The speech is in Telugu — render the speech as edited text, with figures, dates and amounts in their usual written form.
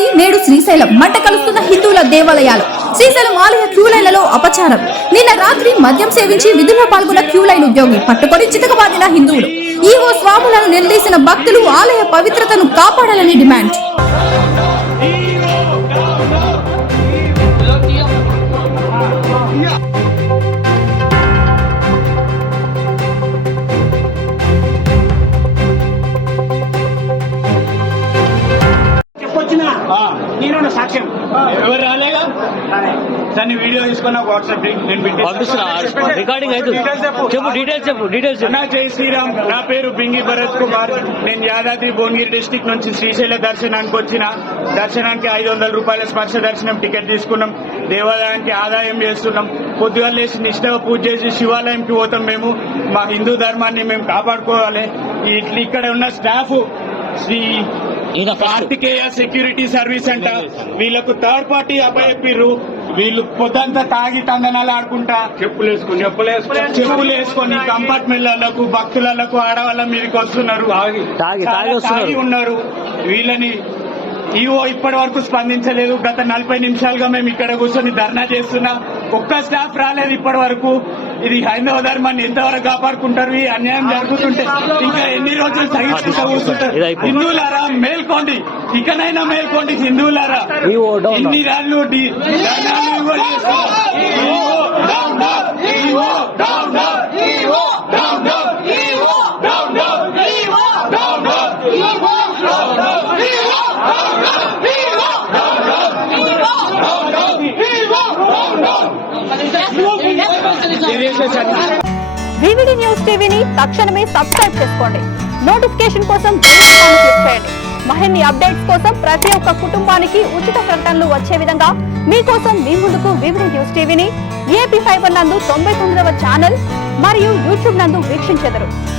తిరుపతి నేడు శ్రీశైలం మంట కలుస్తున్న హిందువుల దేవాలయాలు. శ్రీశైలం ఆలయ క్యూలైన్లలో అపచారం. నిన్న రాత్రి మద్యం సేవించి విధుల్లో పాల్గొన్న క్యూలైన్ ఉద్యోగి పట్టుకొని చితకబాదిన హిందువులు. ఈవో స్వాములను నిలదీసిన భక్తులు ఆలయ పవిత్రతను కాపాడాలని డిమాండ్. సాక్ష్యం ఎవరు రాలేగా దాన్ని వీడియో తీసుకున్న వాట్సాప్ రికార్డింగ్ అయితే చెప్పు డీటెయిల్స్ నా జై శ్రీరామ్. నా పేరు బింగి భరత్ కుమార్. నేను యాదాద్రి భువనగిరి డిస్టిక్ నుంచి శ్రీశైల దర్శనానికి వచ్చిన. దర్శనానికి 500 రూపాయల స్పర్శ దర్శనం టికెట్ తీసుకున్నాం. దేవాలయానికి ఆదాయం చేస్తున్నాం. పొద్దుగా లేచి నిష్ఠగా పూజ చేసి శివాలయంకి పోతాం. మేము మా హిందూ ధర్మాన్ని మేము కాపాడుకోవాలి. ఇక్కడ ఉన్న staff Shri Karthikeya security service అంట. వీళ్ళకు థర్డ్ పార్టీ అప్పచెప్పిర్రు. వీళ్ళు పొద్దంతా తాగి తందనాలు ఆడుకుంటా చెప్పులు వేసుకొని కంపార్ట్మెంట్లకు భక్తులకు ఆడవాళ్ళ మీదకి వస్తున్నారు. తాగి ఉన్నారు. వీళ్ళని ఈవో ఇప్పటి వరకు స్పందించలేదు. గత 40 నిమిషాలుగా మేము ఇక్కడ కూర్చొని ధర్నా చేస్తున్నా. ఒక్క స్టాఫ్ రాలేదు ఇప్పటి వరకు. ఇది హైందవ ధర్మాన్ని ఎంతవరకు కాపాడుకుంటారు? ఈ అన్యాయం జరుగుతుంటే ఇంకా ఎన్ని రోజులు సహించుకుంటూ కూర్చుంటారు? హిందువులారా మేల్కోండి, ఇకనైనా మేల్కోండి హిందువులారా. ఇన్ని రాళ్ళు వివిడి న్యూస్ టీవీని తక్షణమే సబ్స్క్రైబ్ చేసుకోండి. నోటిఫికేషన్ కోసం బెల్ ఐకాన్ క్లిక్ చేయండి. మరిన్ని అప్డేట్స్ కోసం ప్రతి ఒక్క కుటుంబానికి ఉచిత ప్రకటనలు వచ్చే విధంగా మీకోసం మీ ముందుకు వివిడి న్యూస్ టీవీని ఏపీ ఫైబర్ నందు 99వ ఛానల్ మరియు యూట్యూబ్ నందు వీక్షించెదరు.